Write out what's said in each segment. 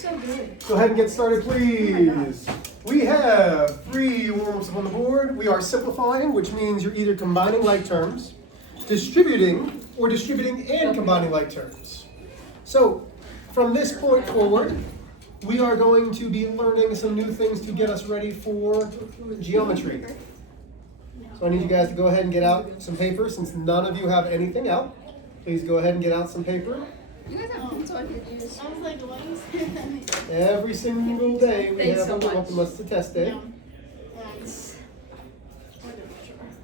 so good. Go ahead and get started, please. We have 3 warm-ups on the board. We are simplifying, which means you're either combining like terms, distributing, or distributing and combining like terms. So, from this point forward, we are going to be learning some new things to get us ready for geometry. So I need you guys to go ahead and get out some paper. Since none of you have anything out, please go ahead and get out some paper. You guys have pencil I could use. I was like, what is that? Every single day we have a multiple test day.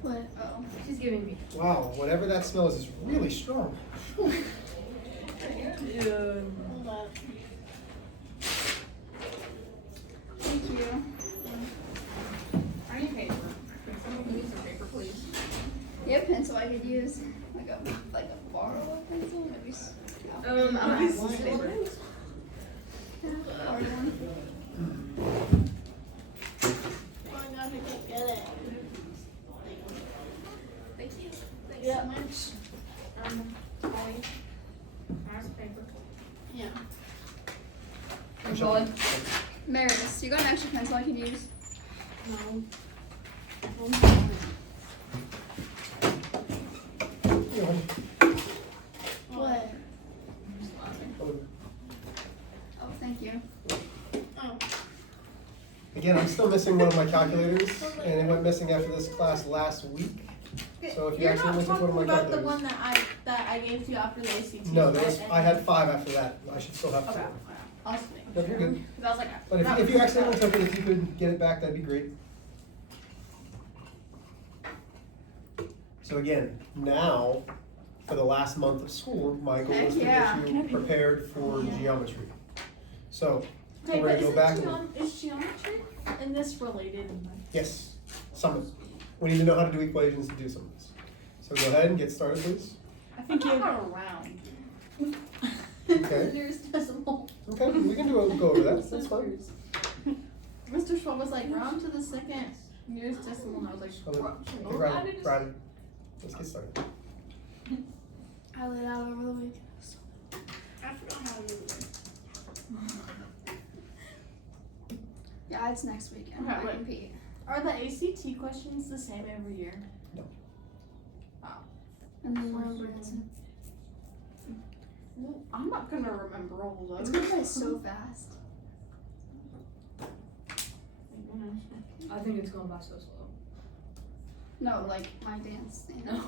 What? Oh. She's giving me. Wow, whatever that smells is really strong. Hold up. Thank you. I need paper. Someone need some paper, please. You have pencil I could use? Like a borrow pencil? Maybe. I don't have one paper. Oh my gosh, I can't get it. Thank you. Thanks Yeah. so much. Holly. Nice paper. Yeah. Holly. Maris, you got an extra pencil I could use? No. What? Oh, thank you. Oh. Again, I'm still missing one of my calculators, and it went missing after this class last week. So if you You're actually not look at one of my talking about the calculators. one that I gave to you after the ACT. No, I had 5 after that. I should still have 4. Okay. I'll speak. But you're good. Because I was like, But if you accidentally took it, if you could get it back, that'd be great. So again, now, for the last month of school, my goal is to Heck get you prepared for geometry. So, Hey, we're but gonna go back and, is geometry and this related? yes, some of it. We need to know how to do equations to do some of this. So go ahead and get started, please. I think you're around. Okay. Nearest decimal. Okay, we can go over that, that's fine. Mr. Schwab was like, round to the second nearest decimal, and I was like, Okay, Riley, let's get started. I laid out over the week. I forgot how to do it. Yeah, it's next weekend. Okay, I wait. compete. Are the ACT questions the same every year? No. Wow. And then remember it's Well, I'm not gonna remember all of it's those. going by so fast. I think it's going by so slow. No, like my dance thing. No. I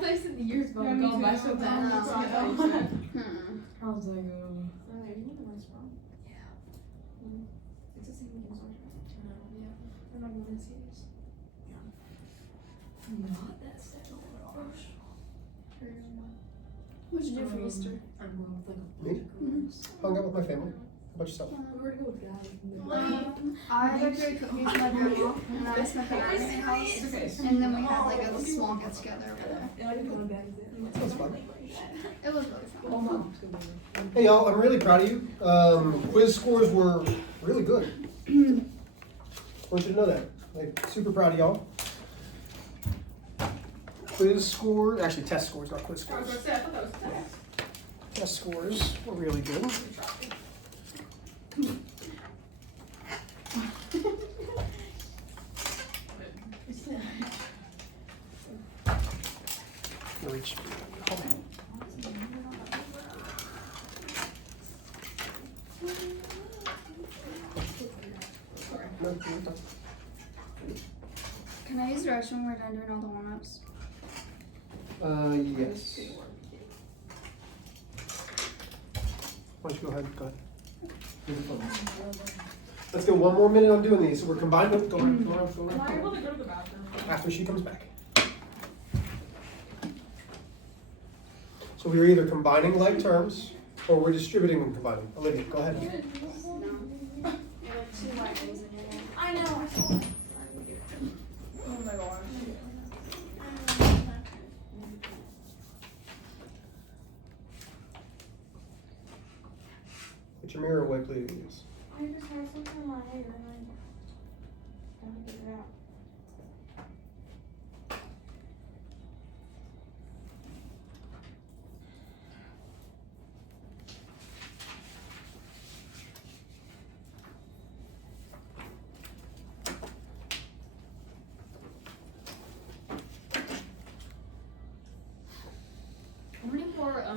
thought you said the years going by so fast. No. That's what I thought you said. I was like, Yeah. it's the same thing as yeah. I'm not going to see this. Not that sad. Oh What'd you do for Easter? I'm going with like a Me? bunch of girls. Hung out with my family. How about yourself? We're gonna go with guys. I decorated cookies with my grandma, and then I spent the night at my house, and then we had like a small get together over there. And I can go in bags there. Sounds fun. It was really Oh, fun. mom's gonna be there. Hey y'all, I'm really proud of you. Quiz scores were really good. I want you to know that. Like, super proud of y'all. Quiz score, actually test scores, not quiz I was scores. gonna say, I thought that was tough. Test scores were really good. Reach. Can I use the restroom when we're done doing all the warm-ups? Yes. Why don't you go ahead, Use the phone. Let's go 1 more minute on doing these. So we're combining them. Go around, go around, go Am I able around. to go to the bathroom? After she comes back. So we're either combining like terms or we're distributing and combining. Olivia, go ahead. You have 2 white things in your hand. I know, I saw it. Oh my gosh. Put your mirror away, please. I just had something in my hair and I gotta get it out.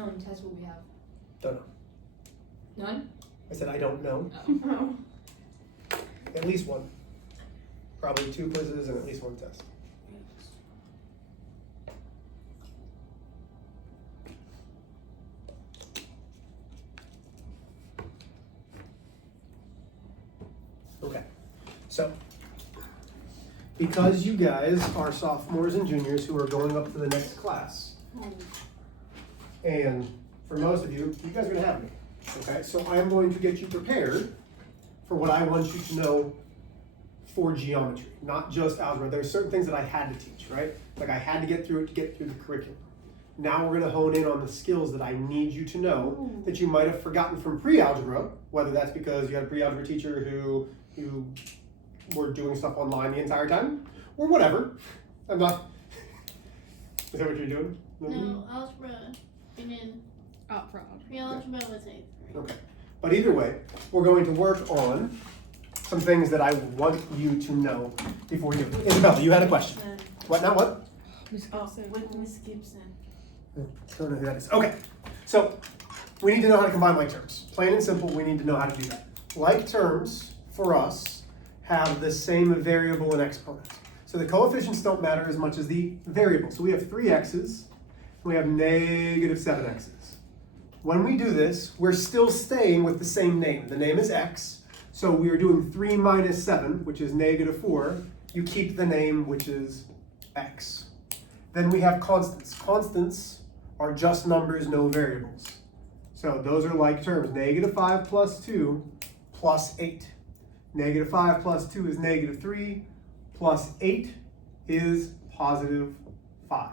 many tests will we have? Don't know. None? I said I don't know. Oh. At least one. Probably 2 quizzes and at least 1 test. Okay, so because you guys are sophomores and juniors who are going up to the next class, and for most of you, you guys are gonna have me. Okay, so I am going to get you prepared for what I want you to know for geometry, not just algebra. There's certain things that I had to teach, right? Like I had to get through it to get through the curriculum. Now we're gonna hone in on the skills that I need you to know that you might have forgotten from pre-algebra, whether that's because you had a pre-algebra teacher who were doing stuff online the entire time, or whatever. I'm not, is that what you're doing? No, algebra. And then Up for algebra. pre-algebra was 8th grade. Okay, but either way, we're going to work on some things that I want you to know before you. Isabella, you had a question. What now? What? Oh, with Miss Gibson. I don't know who that is. Okay, so we need to know how to combine like terms. Plain and simple, we need to know how to do that. Like terms, for us, have the same variable and exponent. So the coefficients don't matter as much as the variable. So we have 3 x's, and we have negative 7 x's. When we do this, we're still staying with the same name. The name is x, so we are doing 3 minus 7, which is negative 4. You keep the name, which is x. Then we have constants. Constants are just numbers, no variables. So those are like terms. Negative 5 plus 2 plus 8. Negative 5 plus 2 is negative 3, plus 8 is positive 5.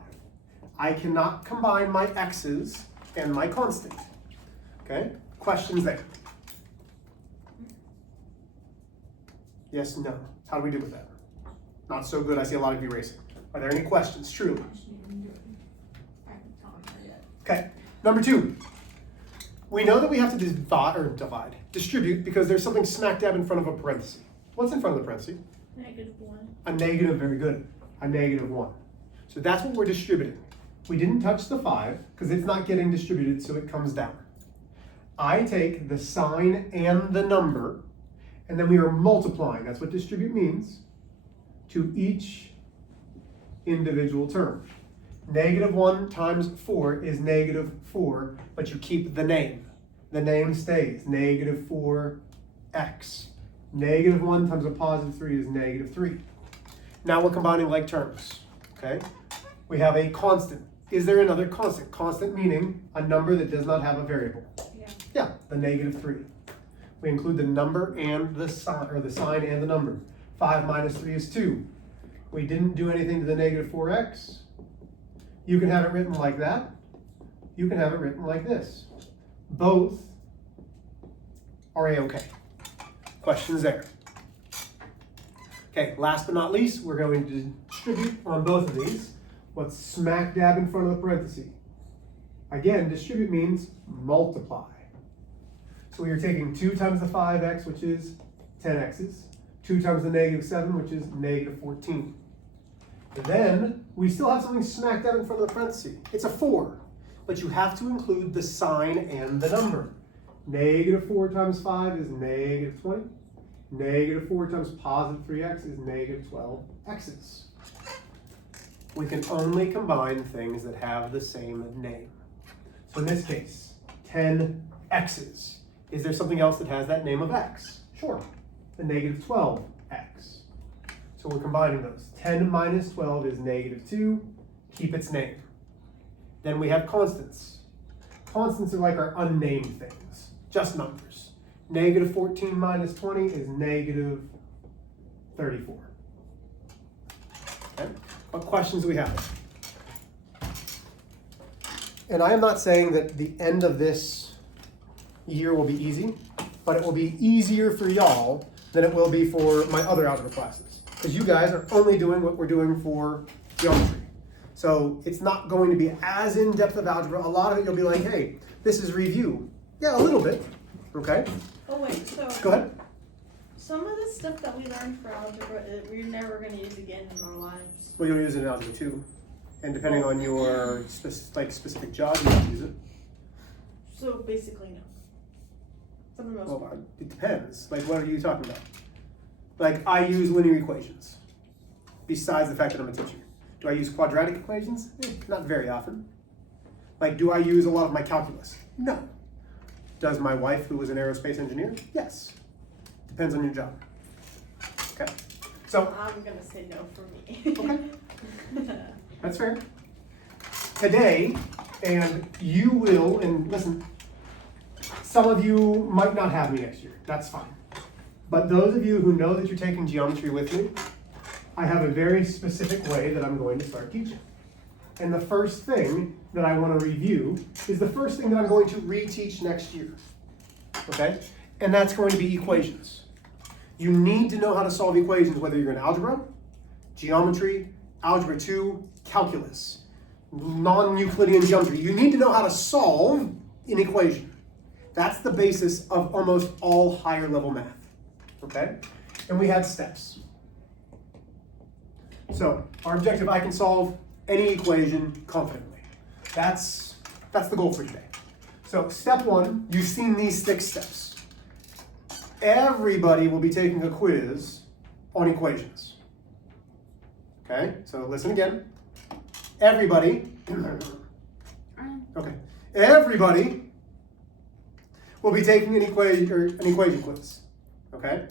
I cannot combine my x's and my constant. Okay? Questions there? Yes, no. How do we do with that? Not so good. I see a lot of you racing. Are there any questions? Truly. Okay. Number 2. We know that we have to distribute because there's something smack dab in front of a parenthesis. What's in front of the parenthesis? -1. A negative, very good. A negative 1. So that's what we're distributing. We didn't touch the 5 because it's not getting distributed, so it comes down. I take the sign and the number, and then we are multiplying. That's what distribute means, to each individual term. Negative 1 times 4 is negative 4, but you keep the name. The name stays, negative 4x. Negative 1 times a positive 3 is negative 3. Now we're combining like terms, okay? We have a constant. Is there another constant? Constant meaning a number that does not have a variable. Yeah, the negative 3. We include the number and the sign, or the sign and the number. 5 minus 3 is 2. We didn't do anything to the negative 4x. You can have it written like that. You can have it written like this. Both are a-okay. Questions there? Okay, last but not least, we're going to distribute on both of these. What's smack dab in front of the parenthesis? Again, distribute means multiply. So we are taking 2 times the 5x, which is 10x's, 2 times the negative 7, which is negative 14. And then we still have something smack dab in front of the parenthesis. It's a 4, but you have to include the sign and the number. Negative 4 times 5 is negative 20. Negative 4 times positive 3x is negative 12x's. We can only combine things that have the same name. So in this case, 10x's. Is there something else that has that name of x? Sure, the negative 12x. So we're combining those. 10 minus 12 is negative 2. Keep its name. Then we have constants. Constants are like our unnamed things, just numbers. Negative 14 minus 20 is negative 34. Okay? What questions do we have? And I am not saying that the end of this year will be easy, but it will be easier for y'all than it will be for my other algebra classes. Because you guys are only doing what we're doing for geometry. So it's not going to be as in-depth of algebra. A lot of it you'll be like, hey, this is review. Yeah, a little bit, okay? Oh wait, so Go ahead. some of the stuff that we learned for algebra, we're never going to use again in our lives. Well, you'll use it in algebra too. And depending on your specific job, you have to use it. So basically no. For the most Well, part. it depends. Like, what are you talking about? Like, I use linear equations. Besides the fact that I'm a teacher. Do I use quadratic equations? Not very often. Like, do I use a lot of my calculus? No. Does my wife, who was an aerospace engineer? Yes. Depends on your job. Okay. So, I'm gonna say no for me. okay. That's fair. Today, and you will, and listen, some of you might not have me next year. That's fine. But those of you who know that you're taking geometry with me, I have a very specific way that I'm going to start teaching. And the first thing that I want to review is the first thing that I'm going to reteach next year. Okay? And that's going to be equations. You need to know how to solve equations, whether you're in algebra, geometry, algebra 2, calculus, non-Euclidean geometry. You need to know how to solve an equation. That's the basis of almost all higher level math. Okay? And we had steps. So, our objective, I can solve any equation confidently. That's the goal for today. So, step 1, you've seen these 6 steps. Everybody will be taking a quiz on equations. Okay? So, listen again. Everybody, okay, everybody will be taking an equation quiz. Okay?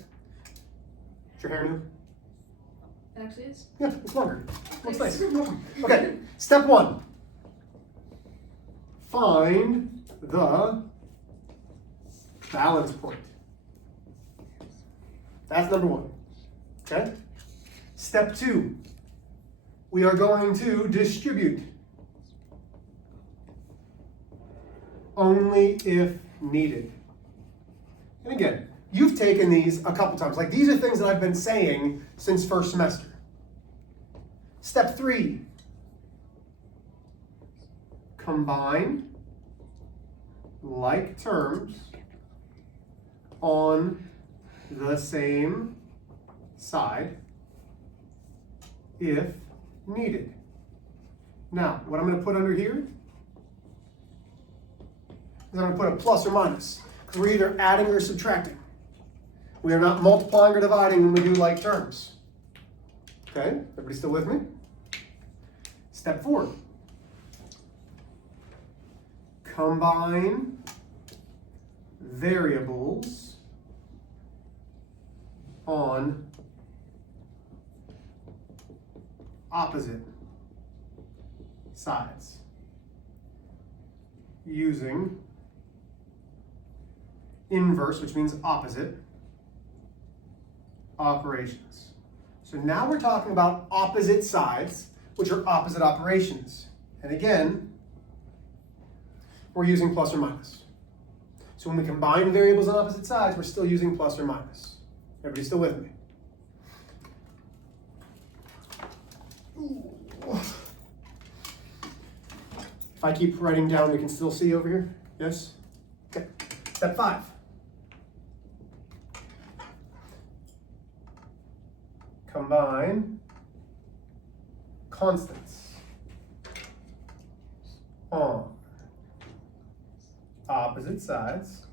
Is your hair new? It actually is. Yeah, it's longer. Looks nice. Okay, step 1. Find the balance point. That's number 1. Okay? Step 2. We are going to distribute. Only if needed. And again, you've taken these a couple times. Like, these are things that I've been saying since first semester. Step 3. Combine like terms on the same side if needed. Now, what I'm going to put under here is I'm going to put a plus or minus, because we're either adding or subtracting. We are not multiplying or dividing when we do like terms. Okay, everybody still with me? Step 4. Combine variables on opposite sides using inverse, which means opposite, operations. So now we're talking about opposite sides, which are opposite operations. And again, we're using plus or minus. So when we combine variables on opposite sides, we're still using plus or minus. Everybody still with me? If I keep writing down, we can still see over here? Yes? Okay. Step 5. Combine constants on opposite sides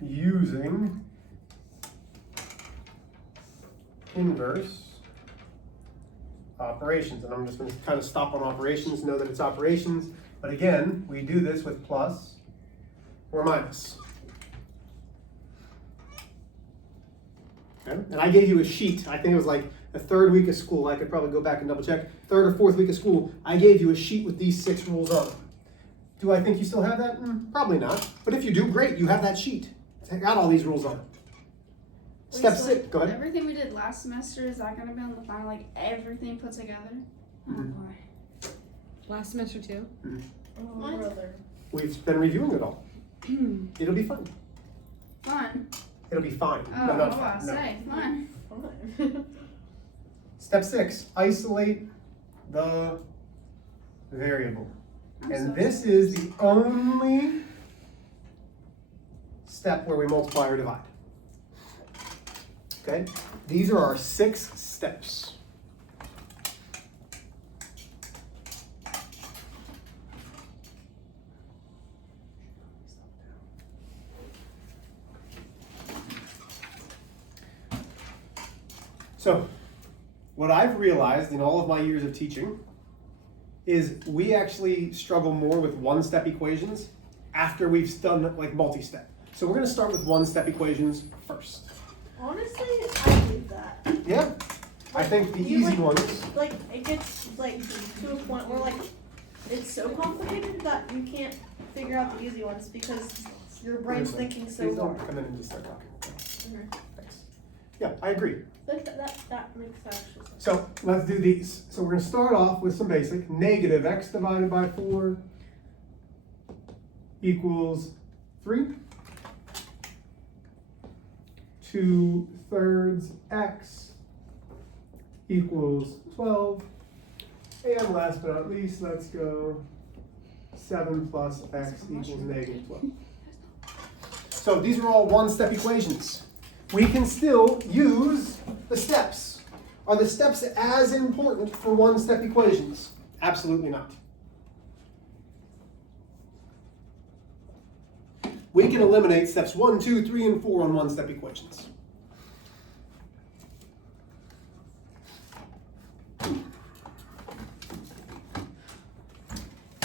using inverse operations. And I'm just going to kind of stop on operations, know that it's operations. But again, we do this with plus or minus. Okay? And I gave you a sheet. I think it was like the 3rd week of school. I could probably go back and double check. 3rd or 4th week of school, I gave you a sheet with these 6 rules on it. Do I think you still have that? Probably not. But if you do, great. You have that sheet. It's got all these rules on it. Step 6. Go ahead. Everything we did last semester, is that going to be on the final, like everything put together? Mhm. Oh boy. Last semester too. Oh, What? brother. We've been reviewing it all. It'll be fun. Fun. It'll be fine. Oh, No, what not do I fun. No. say? Fun. Fine. Step 6, isolate the variable. And this is the only step where we multiply or divide. Okay? These are our 6 steps. So, what I've realized in all of my years of teaching is we actually struggle more with one-step equations after we've done like multi-step. So we're going to start with one-step equations first. Honestly, I believe that. Yeah, I think the You, easy like, ones. Like, it gets like to a point where like it's so complicated that you can't figure out the easy ones because your brain's thinking so Please don't hard. come in and just start talking. Mhm. Thanks. Yeah, I agree. Like that makes actual sense. So let's do these. So we're going to start off with some basic. Negative x divided by 4 equals 3. 2/3 x equals 12. And last but not least, let's go 7 plus x equals negative 12. So these are all one-step equations. We can still use the steps. Are the steps as important for one-step equations? Absolutely not. We can eliminate steps 1, 2, 3, and 4 on one-step equations.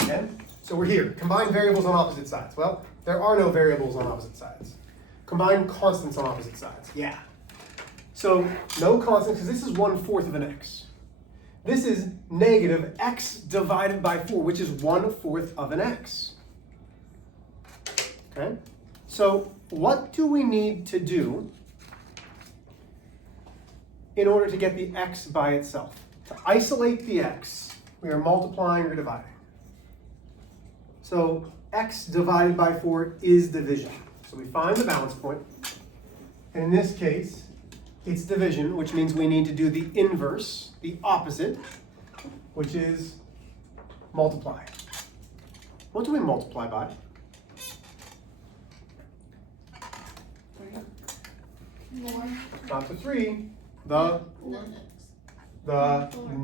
Okay, so we're here. Combine variables on opposite sides. Well, there are no variables on opposite sides. Combine constants on opposite sides. Yeah. So no constants, because this is 1/4 of an x. This is negative x divided by 4, which is 1/4 of an x. Okay? So what do we need to do in order to get the x by itself? To isolate the x, we are multiplying or dividing. So x divided by 4 is division. So we find the balance point. And in this case, it's division, which means we need to do the inverse, the opposite, which is multiply. What do we multiply by? More. Not the 3, the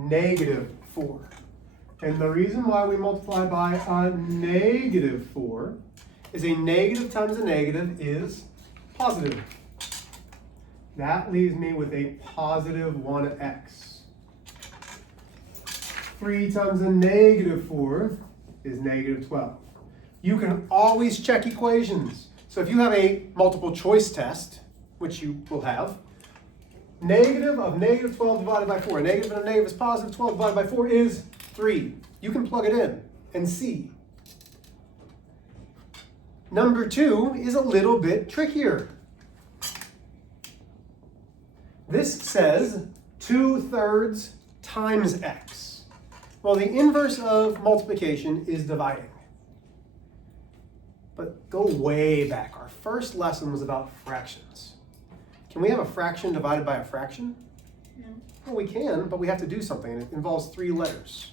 negative 4. And the reason why we multiply by a negative 4 is a negative times a negative is positive. That leaves me with a positive 1x. 3 times a negative 4 is negative 12. You can always check equations. So if you have a multiple choice test, which you will have, negative of negative 12 divided by 4. A negative and a negative is positive. 12 divided by 4 is 3. You can plug it in and see. Number 2 is a little bit trickier. This says 2/3 times x. Well, the inverse of multiplication is dividing. But go way back. Our first lesson was about fractions. Can we have a fraction divided by a fraction? No. Well, we can, but we have to do something, and it involves 3 letters.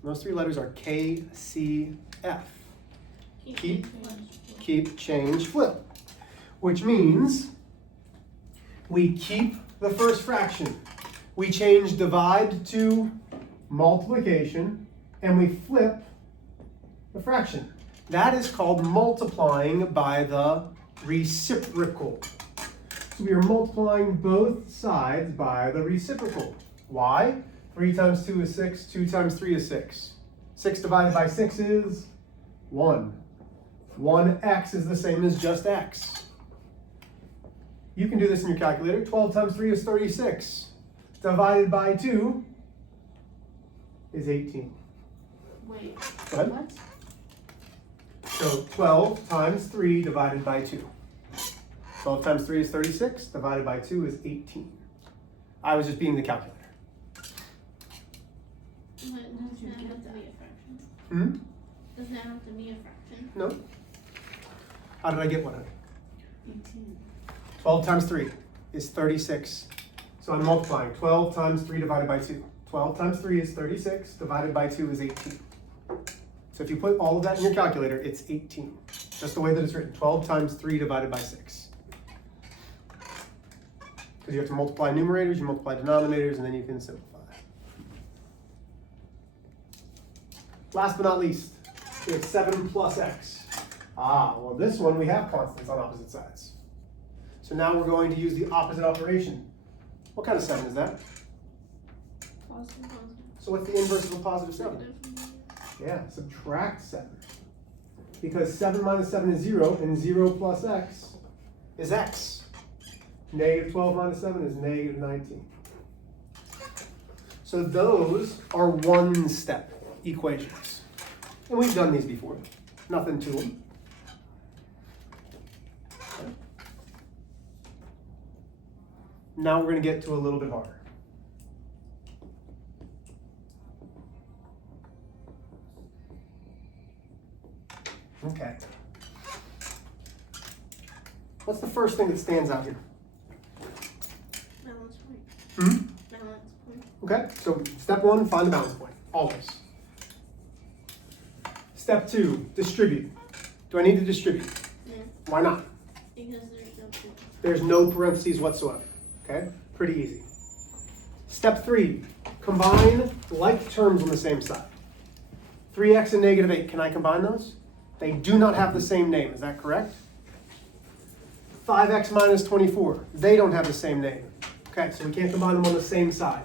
And those 3 letters are K, C, F. Keep, change, flip. Which means we keep the first fraction. We change divide to multiplication, and we flip the fraction. That is called multiplying by the reciprocal. So we are multiplying both sides by the reciprocal. Why? 3 times 2 is 6, 2 times 3 is 6. 6 divided by 6 is 1. 1x is the same as just x. You can do this in your calculator. 12 times 3 is 36. Divided by 2 is 18. Wait, Go ahead. what? So 12 times 3 divided by 2. 12 times 3 is 36. Divided by 2 is 18. I was just being the calculator. Doesn't it have to be a fraction? Hmm? Doesn't it have to be a fraction? No. How did I get 100? 18. 12 times 3 is 36. So I'm multiplying. 12 times 3 divided by 2. 12 times 3 is 36. Divided by 2 is 18. So if you put all of that in your calculator, it's 18. Just the way that it's written. 12 times 3 divided by 6. Because you have to multiply numerators, you multiply denominators, and then you can simplify. Last but not least, we have 7 plus x. Ah, well this one we have constants on opposite sides. So So now we're going to use the opposite operation. What kind of 7 is that? Positive. So what's the inverse of a positive 7? Yeah, subtract 7. Because 7 minus 7 is 0, and 0 plus x is x. Negative 12 minus 7 is negative 19. So those are one-step equations. And we've done these before. Nothing to them. Okay. Now we're going to get to a little bit harder. Okay. What's the first thing that stands out here? Balance point. Hmm? Balance point. Okay, so step 1, find the balance point, always. Step 2, distribute. Do I need to distribute? Yeah. Why not? Because there's no two. There's no parentheses whatsoever, okay? Pretty easy. Step 3, combine like terms on the same side. 3x and negative 8, can I combine those? They do not have the same name, is that correct? 5x minus 24, they don't have the same name. Okay, so we can't combine them on the same side.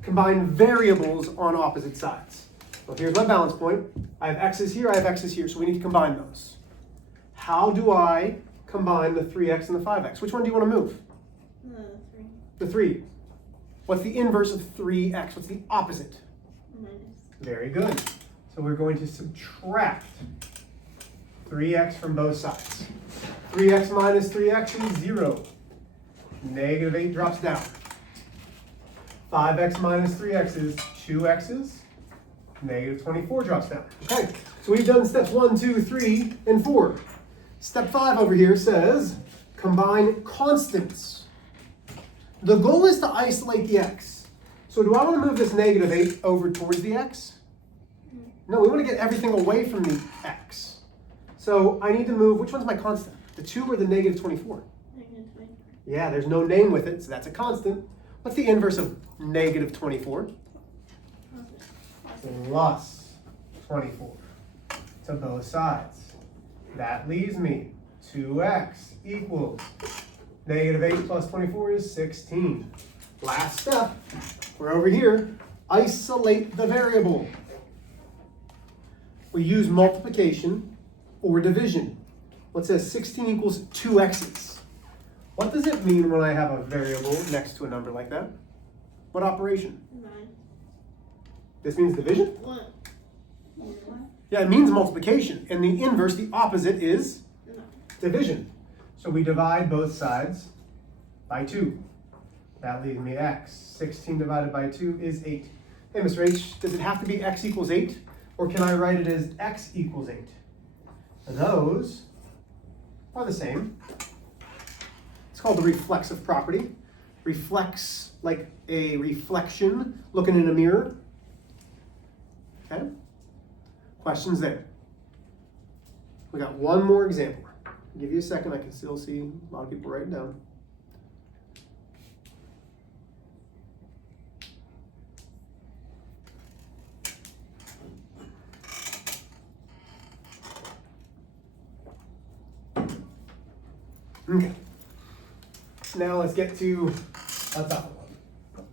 Combine variables on opposite sides. Well, here's my balance point. I have x's here, I have x's here, so we need to combine those. How do I combine the 3x and the 5x? Which one do you want to move? 3. The 3. What's the inverse of 3x? What's the opposite? Minus. Very good. So we're going to subtract 3x from both sides. 3x minus 3x is 0. Negative 8 drops down. 5x minus 3x is 2 x's. Negative 24 drops down. Okay, so we've done steps 1, 2, 3, and 4. Step 5 over here says combine constants. The goal is to isolate the x. So do I want to move this negative 8 over towards the x? No, we want to get everything away from the x. So I need to move, which one's my constant? The 2 or the negative 24? Negative 24. Yeah, there's no name with it, so that's a constant. What's the inverse of negative 24? Plus 24 to both sides. That leaves me 2x equals negative 8 plus 24 is 16. Last step, we're over here. Isolate the variable. We use multiplication or division. What says 16 equals 2x's? What does it mean when I have a variable next to a number like that? What operation? 9. This means division? What? Yeah, it means multiplication. And the inverse, the opposite, is No. division. So we divide both sides by 2. That leaves me x. 16 divided by 2 is 8. Hey, Mr. H, does it have to be x equals 8? Or can I write it as x equals 8? Those are the same. It's called the reflexive property. Reflects like a reflection looking in a mirror. Okay? Questions there? We got one more example. I'll give you a second. I can still see a lot of people writing down. Okay. Now let's get to a tough one.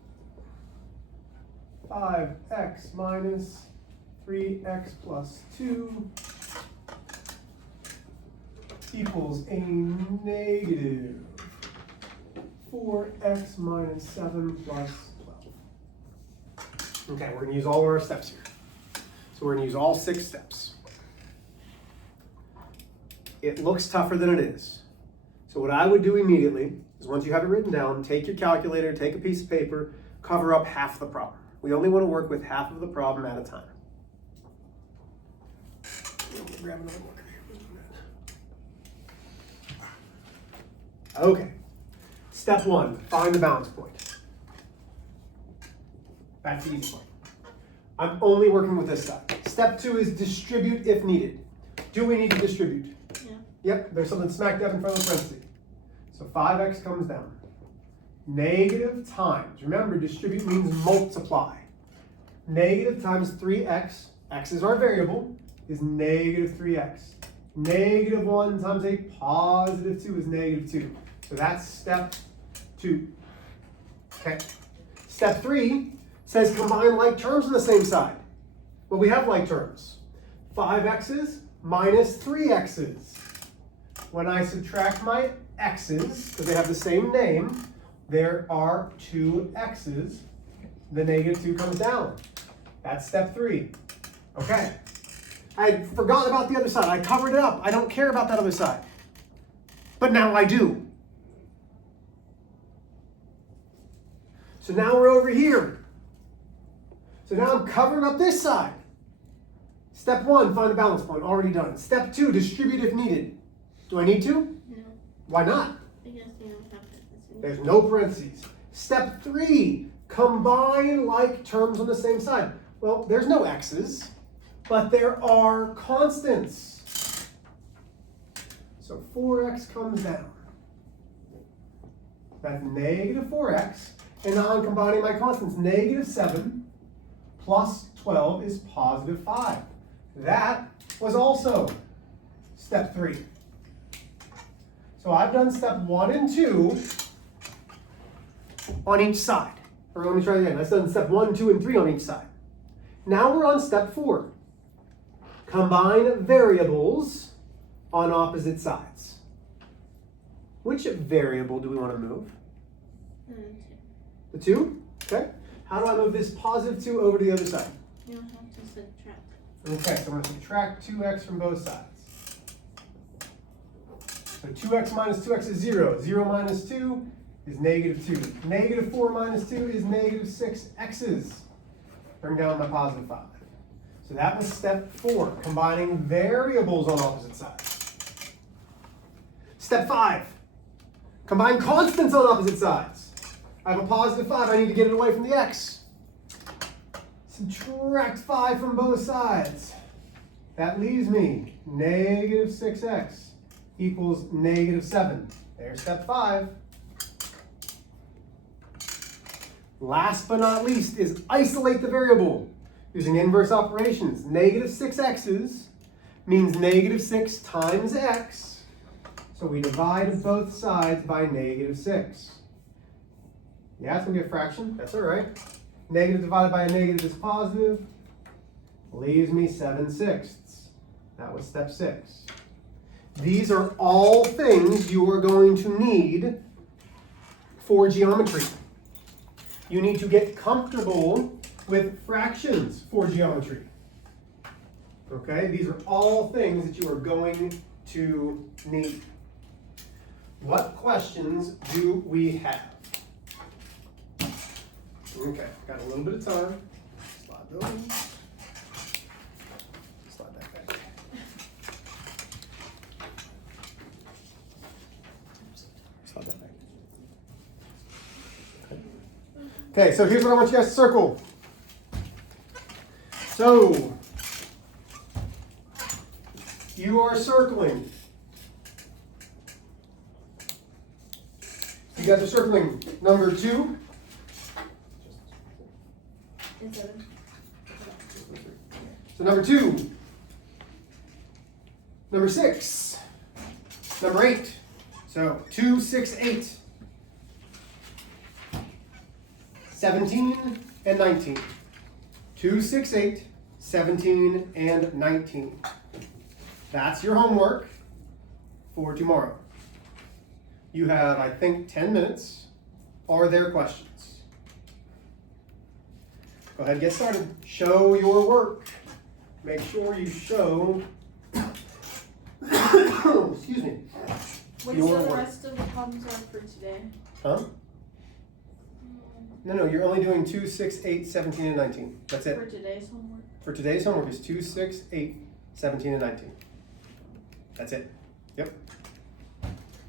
5x minus 3x plus 2 equals a negative 4x minus 7 plus 12. Okay, we're going to use all of our steps here. So we're going to use all 6 steps. It looks tougher than it is. So what I would do immediately is once you have it written down, take your calculator, take a piece of paper, cover up half the problem. We only want to work with half of the problem at a time. Grab another marker here. Okay. Step 1, find the balance point. That's the easy part. I'm only working with this stuff. Step 2 is distribute if needed. Do we need to distribute? Yeah. Yep, there's something smack dab in front of the parentheses. So 5x comes down. Negative times, remember distribute means multiply. Negative times 3x, x is our variable, is negative 3x. Negative 1 times a positive 2 is negative 2. So that's step 2. Okay. Step 3 says combine like terms on the same side. Well, we have like terms. 5x's minus 3x's. When I subtract my x's, because they have the same name, there are 2 x's. The negative 2 comes down. That's step 3. Okay. I forgot about the other side. I covered it up. I don't care about that other side. But now I do. So now we're over here. So now I'm covering up this side. Step 1, find the balance point. Already done. Step 2, distribute if needed. Do I need to? No. Why not? Because you don't have to. There's no parentheses. Step 3, combine like terms on the same side. Well, there's no x's, but there are constants. So 4x comes down. That's negative 4x. And now I'm combining my constants. Negative 7 plus 12 is positive 5. That was also step 3. So I've done step 1 and 2 on each side. Or let me try again. I've done step 1, 2, and 3 on each side. Now we're on step 4. Combine variables on opposite sides. Which variable do we want to move? The 2? Okay. How do I move this positive 2 over to the other side? You don't have to subtract. Okay, so I'm going to subtract 2x from both sides. So 2x minus 2x is 0. 0 minus 2 is negative 2. Negative 4 minus 2 is negative 6x's. Bring down my positive 5. So that was step 4, combining variables on opposite sides. Step 5, combine constants on opposite sides. I have a positive 5, I need to get it away from the x. Subtract 5 from both sides. That leaves me negative 6x equals negative 7. There's step 5. Last but not least is isolate the variable using inverse operations. Negative 6x's means negative 6 times x. So we divide both sides by negative 6. Yeah, it's going to be a fraction. That's all right. Negative divided by a negative is positive. Leaves me 7/6. That was step 6. These are all things you are going to need for geometry. You need to get comfortable with fractions for geometry. Okay, these are all things that you are going to need. What questions do we have? Okay, got a little bit of time. Slide those. Slide that back. Slide that back. Okay, so here's what I want you guys to circle. So, you are circling. You guys are circling number 2. So number 2, number 6, number 8. So 2, 6, 8. 17 and 19. 2, 6, 8, 17, and 19. That's your homework for tomorrow. You have, I think, 10 minutes. Are there questions? Go ahead and get started. Show your work. Make sure you show, excuse me, Wait, your so the work. rest of the problems are for today? Huh? No, you're only doing 2, 6, 8, 17, and 19. That's For it. today's homework? For today's homework is 2, 6, 8, 17, and 19. That's it. Yep.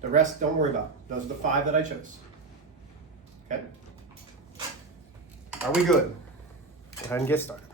The rest, don't worry about. Those are the 5 that I chose. Okay? Are we good? Go ahead and get started.